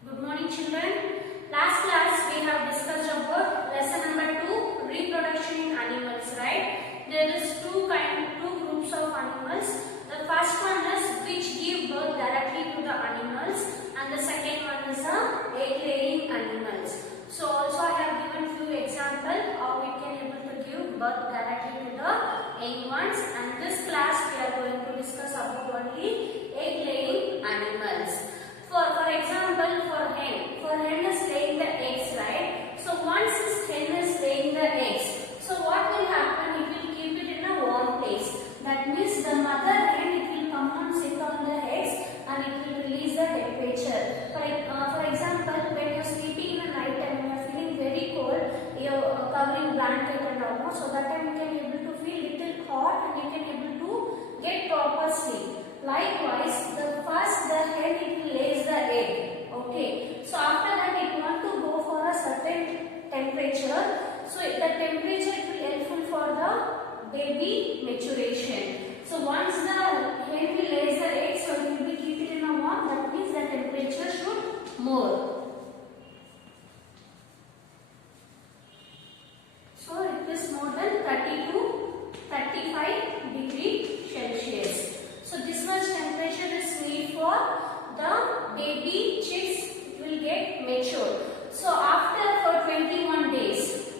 Good morning, children. Last class we have discussed about lesson number 2, reproduction in animals, right? There is two groups of animals. The first one is which give birth directly to the animals, and the second one is egg-laying animals. So also I have given few examples how we can able to give birth directly to the young ones, and this class we are going to discuss about only egg-laying animals. For example, for hen is laying the eggs, right? So once this hen is laying the eggs, so what will happen? It will keep it in a warm place. That means the mother hen, it will come and sit on the eggs and it will release the temperature. For example, when you are sleeping in the night time and you are feeling very cold, you are covering blanket and all, so that time you can able to feel little hot and you can able to get proper sleep. Likewise, the hen it will lays the egg. Okay. So after that it want to go for a certain temperature. So the temperature it will helpful for the baby maturation. So once the hen will lays the egg, so it will be keep it in a warm. That means the temperature should more. So it is more than 30 to 35 degree Celsius. So this much temperature is needed for the baby chicks, it will get mature. So after for 21 days,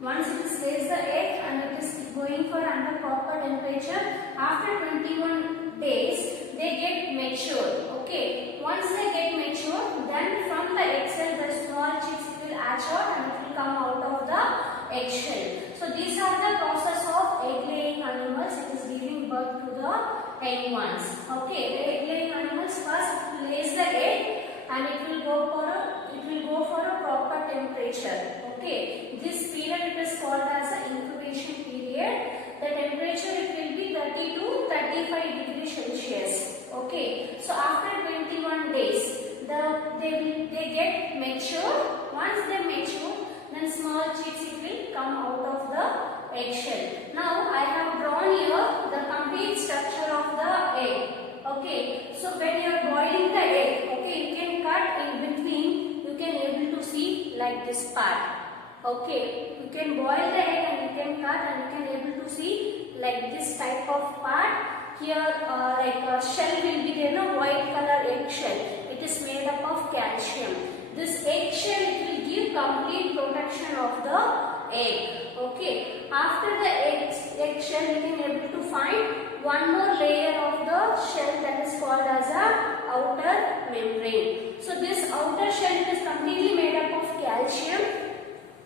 once it lays the egg and it is going for under proper temperature, after 21 days they get mature. Okay, once they get mature, then from the egg cell the small chicks will hatch out and it will come out of the eggshell. So these are the process of egg laying animals. It is giving birth to the young ones. Okay, the egg laying animals first lays the egg and it will go for a proper temperature. Okay, this period it is called as an incubation period. The temperature it will be 30 to 35 degrees Celsius. Okay, so after 21 days they get mature. Once they mature, then small chicks it will come out of the eggshell. Now I have drawn here the complete structure of the egg. Okay, so when you are boiling the egg, okay, you can cut in between. You can able to see like this part. Okay, you can boil the egg and you can cut and you can able to see like this type of part. Here like a shell will be there, no white color egg shell. It is made up of calcium. This egg shell it will give complete protection of the egg. Okay, after the egg shell you can able to find one more layer of the shell that is called as a outer membrane. So this outer shell is completely made up of calcium.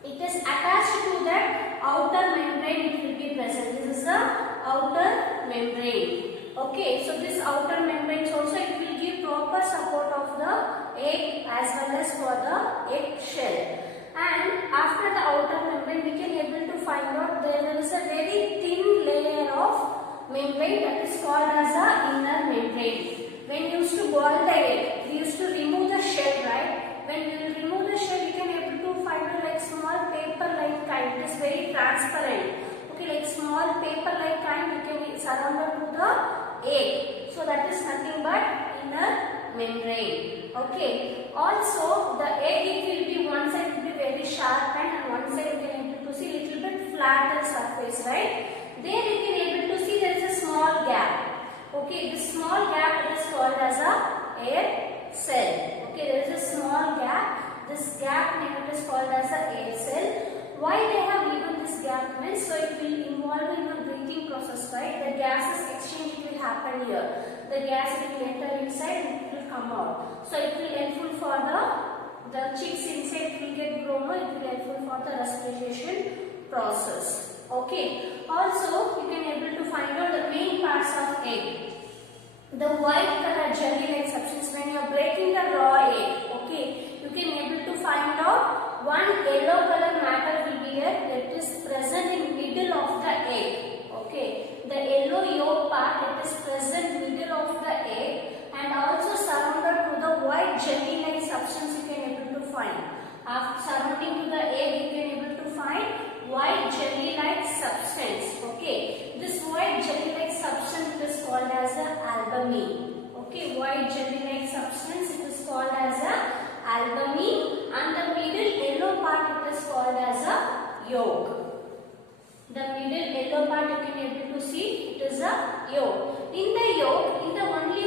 It is attached to that outer membrane, it will be present. This is the outer membrane. Okay, so this outer membrane also it will give proper support of the egg as well as for the egg shell. And after the outer membrane we can able to find out there is a very thin layer of membrane that is called as a inner membrane. When you used to boil the egg, we used to remove the shell, right? When we will remove the shell, you can able to find a like small paper-like kind. It is very transparent. Okay, like small paper-like kind you can surround it to the egg. So that is nothing but inner membrane. Okay. Also, the egg it will be one side will be very sharp and one side you can able to see little bit flatter surface, right? There you can able to see there is a small gap. Okay, this small gap it is called as a air cell. Okay, there is a small gap. This gap name it is called as a air cell. Why they have given this gap means so it will involve in the breathing process, right? The gases exchange it will happen here. The gas will enter inside and it will come out. So it will helpful for the chicks inside it will get grown. It will helpful for the respiration process. Okay. Also, you can able to find out the main parts of egg. The white color jelly-like substance when you are breaking the raw egg. Okay, you can able to find out one yellow color matter will be here that is present in middle of the egg. Okay, the yellow yolk part it is present middle of the egg and also surrounded to the white jelly-like substance you can able to find. After surrounding to the egg you can able to find white jelly-like substance. Okay, this white jelly-like substance is called as a albumin. Okay, white albumin, and the middle yellow part it is called as a yolk. The middle yellow part you can able to see, it is a yolk. In the yolk, in the only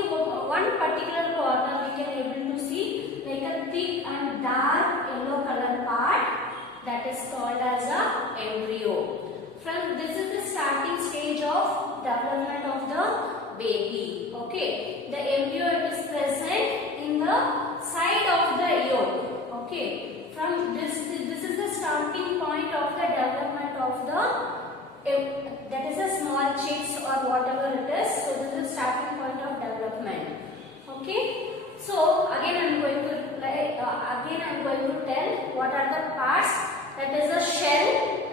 one particular corner we can able to see like a thick and dark yellow color part, that is called as a embryo. From this is the starting stage of development of the baby. Okay, the embryo it is present in the side of the yolk. Okay, from this is the starting point of the development of the, that is a small chicks or whatever it is. So this is the starting point of development. Okay. So again I am going to tell what are the parts. That is a shell,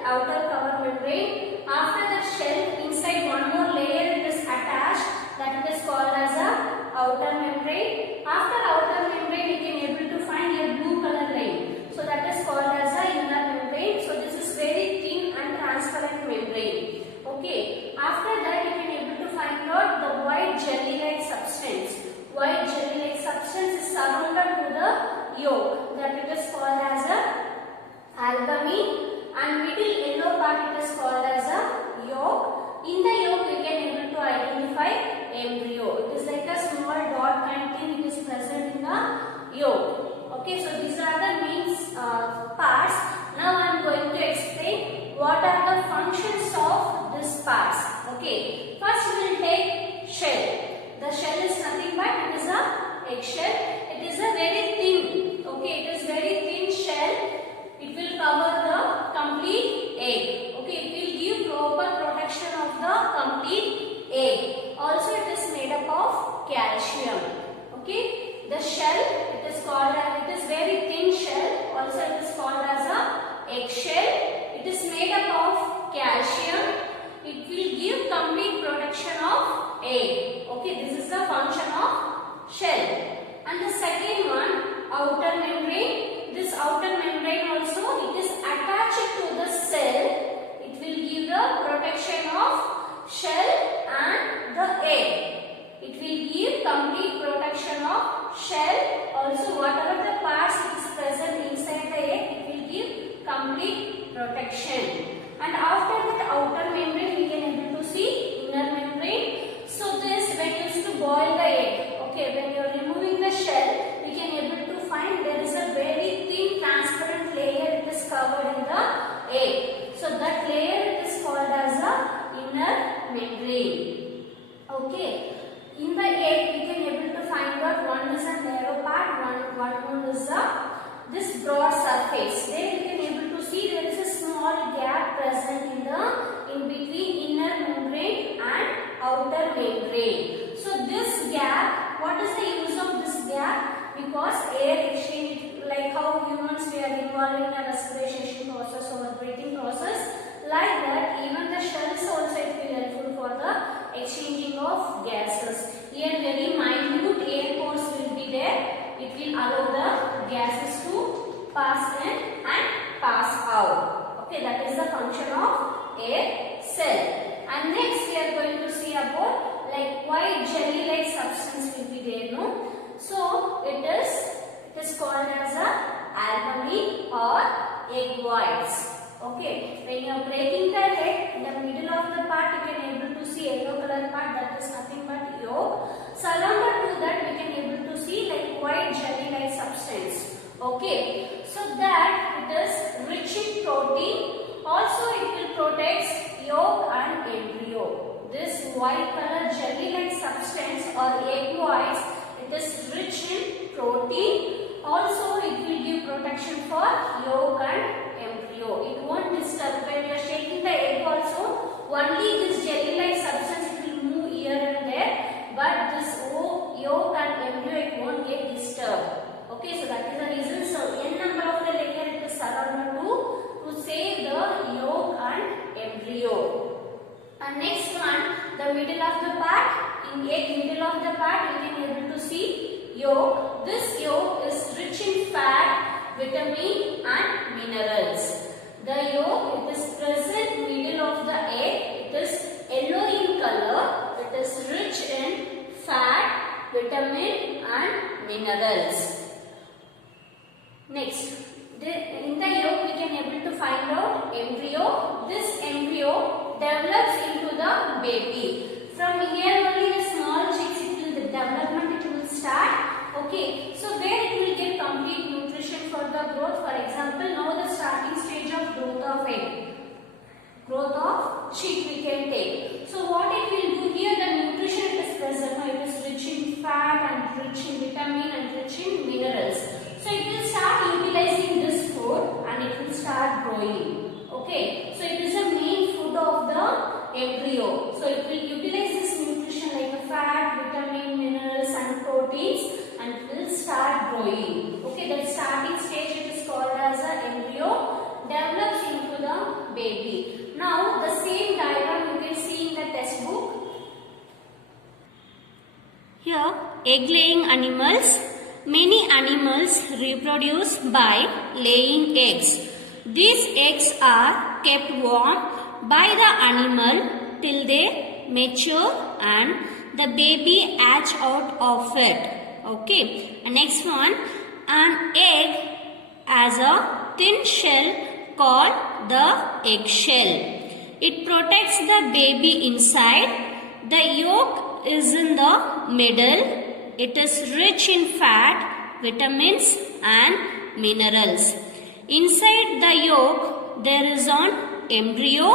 outer cover membrane. After the shell, inside one more layer it is attached. That it is called as a outer membrane. After outer membrane, you can able to find a blue color line. So that is called as a inner membrane. So this is very thin and transparent membrane. Okay. After that, you can able to find out the white jelly-like substance. White jelly-like substance is surrounded to the yolk. That it is called as a albumin, and middle yellow part it is called as a yolk. In the yolk, you can able to identify embryo. It is like a small dot kind thing. It is present in the yolk. Okay, so these are the main parts. Now I am going to explain what are the functions of these parts. Okay, first we will take shell. The shell is nothing but it is a eggshell. It is a very thin. Okay, it is very thin shell. It will cover the complete egg. Okay, it will give proper protection of the complete egg. Also, it is made up of calcium. Okay, the shell it is called as, it is very thin shell. Also, it is called as a eggshell. It is made up of calcium. It will give complete protection of egg. Okay, this is the function of shell. And the second one, outer membrane. This outer membrane also, it is attached to the cell. It will give the protection of shell and the egg. It will give complete protection of shell. Also, whatever the parts is present inside the egg, it will give complete protection. And after that outer membrane, we can able to see inner membrane. So this, when you used to boil the egg, okay, when you are removing the shell, we can able to find there is a very thin transparent layer. It is covered in the egg. So that layer it is called as a inner membrane. Okay. In the egg, we can able to find out one is a narrow part, one is a this broad surface. There you can able to see there is a small gap present in between inner membrane and outer membrane. So this gap, what is the use of this gap? Because air exchange, like how humans we are involved in a respiration process or breathing process, like that even the shells also it will helpful for the exchanging of gases. Here very minute air pores will be there. It will allow the gases to pass in and pass out. Okay, that is the function of air cell. And next we are going to see about like white jelly-like substance will be there, no? So it is called as a albumin or egg whites. Okay, when you are breaking the egg, in the middle of the part you can able to see yellow color part, that is nothing but yolk. Surrounded to that we can able to see like white jelly-like substance. Okay, so that it is rich in protein. Also it will protect yolk and embryo. This white color jelly-like substance or egg whites, it is rich in protein. Also it will give protection for yolk and embryo. It won't disturb when you are shaking the egg also. Only this jelly-like substance it will move here and there, but this yolk and embryo it won't get disturbed. Okay, so that is the reason. So n number of the layer it is surrounded to save the yolk and embryo. And next one, the middle of the part. In egg middle of the part you can able to see yolk. This yolk is rich in fat, vitamin and minerals. The yolk it is present middle of the egg. It is yellow in color. It is rich in fat, vitamin and minerals. Next, in the yolk we can able to find out embryo. This embryo develops into the baby. From here only the small chicks the development it will start. Okay, so there it will get complete nutrition for the growth. For example, now the starting stage of growth of egg. Growth of chick we can take. So what it will do here, the nutrition it is present. It is rich in fat and rich in vitamin and rich in minerals. So it will start utilizing this food and it will start growing. Okay. So it is the main food of the embryo. So it will utilize this nutrition like fat, vitamin, minerals and proteins and it will start growing. Okay. That starting stage it is called as an embryo, develops into the baby. Now the same diagram you can see in the textbook. Here egg laying animals. Many animals reproduce by laying eggs. These eggs are kept warm by the animal till they mature and the baby hatch out of it. Okay. And next one, an egg has a thin shell called the eggshell. It protects the baby inside. The yolk is in the middle. It is rich in fat, vitamins and minerals. Inside the yolk there is an embryo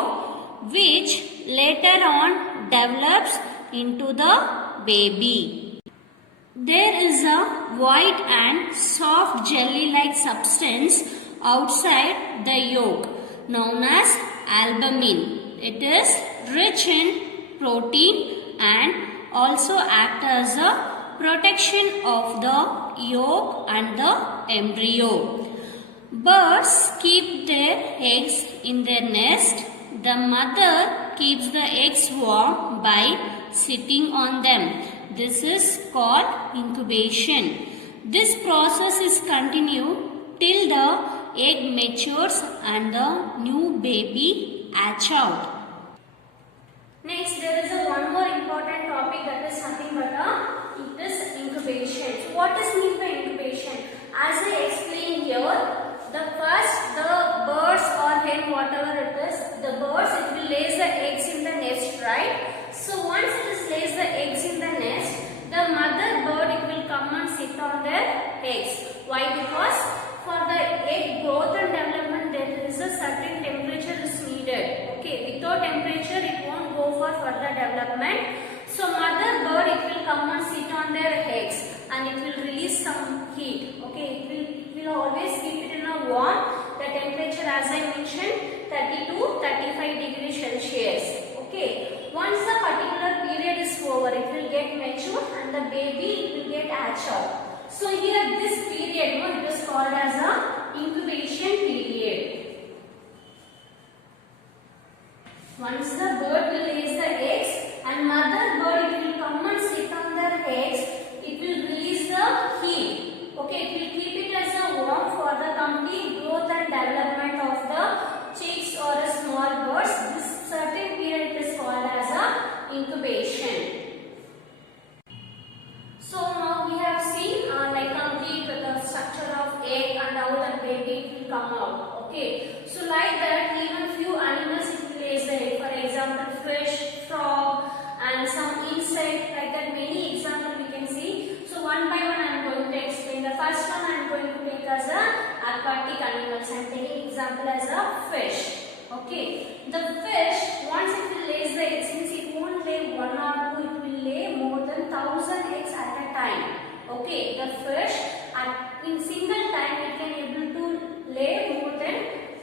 which later on develops into the baby. There is a white and soft jelly-like substance outside the yolk known as albumin. It is rich in protein and also acts as a protection of the yolk and the embryo. Birds keep their eggs in their nest. The mother keeps the eggs warm by sitting on them. This is called incubation. This process is continued till the egg matures and the new baby hatch out. Next, there is one more important topic that is nothing but it is incubation. So what is meant by incubation? As I explained here, the birds or hen, whatever it is, the birds it will lay the eggs in the nest, right? So once it is lays the eggs in the nest, the mother bird it will come and sit on their eggs. Why? Because for the egg growth and development there is a certain temperature is needed. Okay, without temperature it won't go for further development. So mother bird it will come and sit on their eggs and it will release some heat. Okay, it will always keep it in a warm. The temperature as I mentioned 30 to 35 degrees Celsius. Okay, once the particular period is over it will get mature and the baby will get hatched out. So here this period it is called as a incubation period. Once the bird will lay the eggs and mother bird it will come and sit on their eggs, it will release the heat. Okay, it will keep it as a warm for the complete growth and development of the chicks or a small birds. This certain period is called as a incubation. So now we have seen like complete the structure of egg and how the baby will come out. Okay, so like that even few animals it will lay the egg. For example, fish, frog, and some insect, like that many examples we can see. So one by one I am going to explain. The first one I am going to take as a aquatic animals. I am taking example as a fish. Okay, the fish once it will lay the eggs, means it won't lay one or two, it will lay more than 1000 eggs at a time. Okay, the fish in single time it can able to lay more than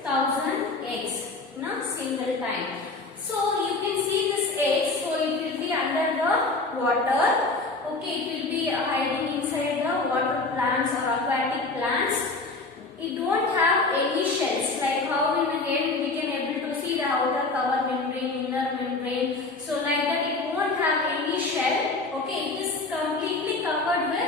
1000 eggs in a single time. So you can see this egg, so it will be under the water. Okay, it will be hiding inside the water plants or aquatic plants. It don't have any shells, like how in the hen we can able to see the outer cover membrane, inner membrane. So like that it won't have any shell. Okay, it is completely covered with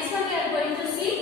next one we are going to see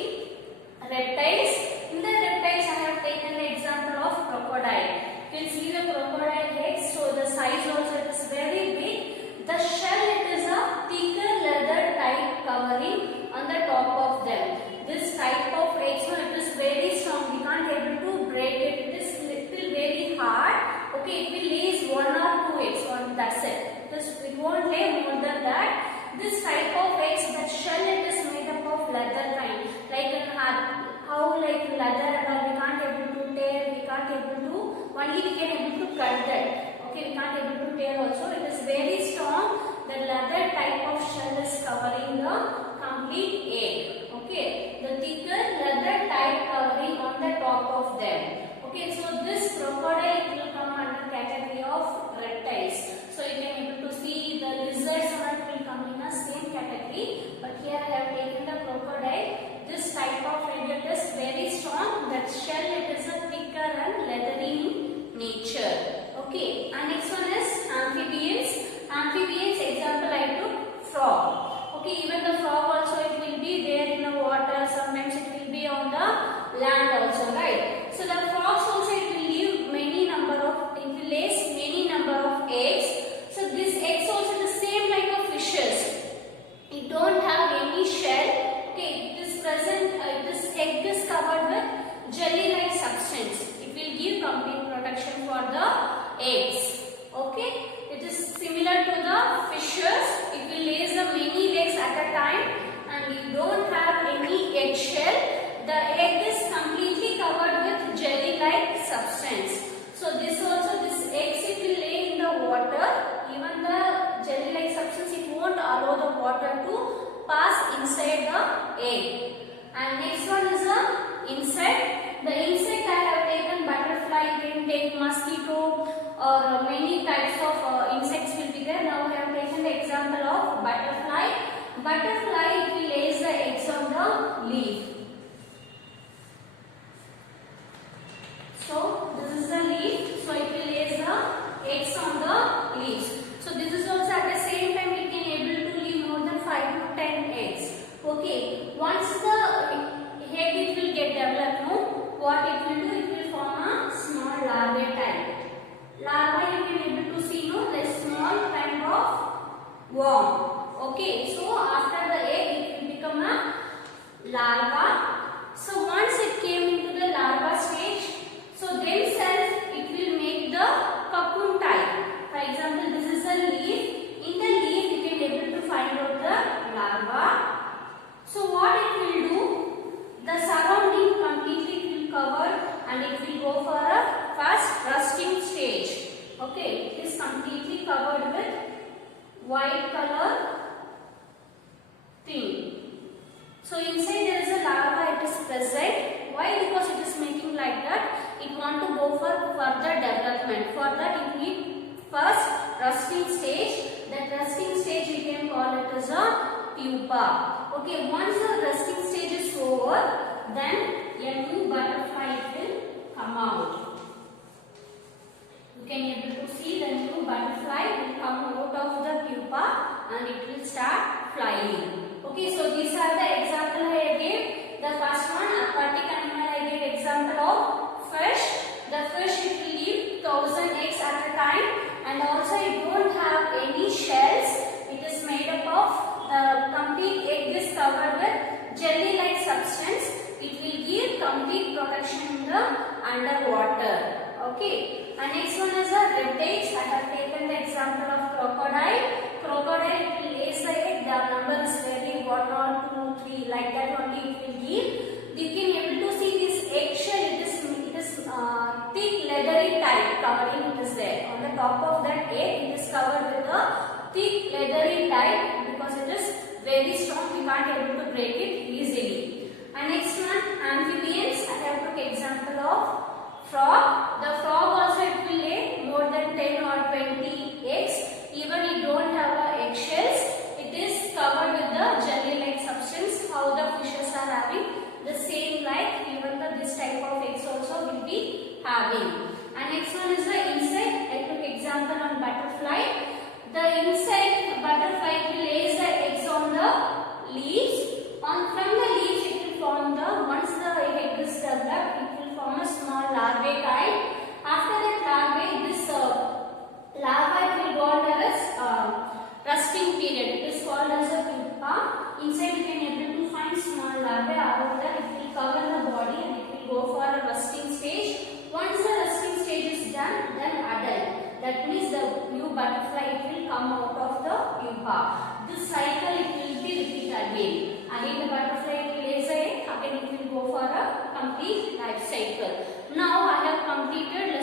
reptiles. In the reptiles I have taken the example of crocodile. You can see the crocodile eggs. So the size also it is very big. The shell it is a thicker leather type covering on the top of them. This type of egg, so it is very strong. We can't able to break it. It is little very hard. Okay, it will lay 1 or 2 eggs, or that's it. It won't lay more than that. This type of eggs, the shell it is made up of leather kind. Like how like leather and all, we can't able to tear. We can't able to. Only we can able to cut that. Okay, we can't able to tear also. It is very strong. The leather type of shell is covering the complete egg. Okay, the thicker leather type covering on the top of them. Okay, so this crocodile will come under category of reptiles. So you can able to see the lizards will come in the same category. But here I have taken the crocodile. This type of egg it is very strong. That shell it is a thicker and leathery in nature. Okay, and next one is amphibians. Amphibians example I took frog. Okay, even the frog also it will be there in the water. Sometimes it will be on the land also, right? So the frogs also it will leave many number of, it will lay many number of eggs. So this eggs also the same like of fishes. It don't have any shell. Okay, it is present. This egg is covered with jelly-like substance. It will give complete protection for the eggs. Okay, it is similar to the fishes. It will lay the many eggs at a time, and you don't have any eggshell. The egg is completely covered with jelly-like substance. So this also, this eggs it will lay in the water. Even the jelly-like substance it won't allow the water to pass inside the egg. And next one is the insect. The insect I have taken butterfly. You can take mosquito or many types of insects will be there. Now I have taken the example of butterfly. Butterfly it will lay the eggs on the leaf. So this is the leaf. So it will lay the eggs on the leaves. So this is also at the same time it can able to lay more than 5 to 10 eggs. Okay. Once the egg it will get developed, no, what it will do? It will form a small larvae type. Larva you can able to see, no, the small kind of worm. Okay. So after the egg it will become a larva. So once it came into the larva stage, so themselves it will make the cocoon type. For example, this is a leaf. In the leaf you can able to find out the larva. So what it will do? The surrounding completely will cover and it will go for a first rusting stage. Okay, it is completely covered with white color thing. So inside there is a larva, it is present. Why? Because it is making like that. It want to go for further development. For that it need first rusting stage. That rusting stage we can call it as a pupa. Okay, once the rusting stage is over, then a new butterfly will come out. You can able to see the new butterfly will come out of the pupa and it will start flying. Okay, so these are the example I gave. The first one, aquatic animal, I gave example of fish. The fish it will leave 1000 eggs at a time, and also it don't have any shells. It is made up of the complete egg is covered with jelly-like substance. It will give complete protection in the underwater. Okay. And next one is a reptiles. I have taken the example of crocodile. Crocodile will lay the egg. The number is very 1 or 2, 3 like that only it will give. You can able to see this eggshell. It is thick leathery type covering is there. On the top of that egg it is covered with a thick leathery type because it is very strong. We can't able to break it easily. And next one, amphibians. I have took example of frog. The frog also it will lay more than 10 or 20 eggs. Even it don't have eggshells. It is covered with the jelly-like substance. How the fishes are having the same like even this type of eggs also will be having. And next one is the insect. I took example on butterfly. The insect butterfly will lay the eggs on the leaves. From larvae are there, it will cover the body and it will go for a rusting stage. Once the rusting stage is done, then adult. That means the new butterfly, it will come out of the pupa. This cycle it will be repeat again. Again the butterfly will lays a egg, again it will go for a complete life cycle. Now I have completed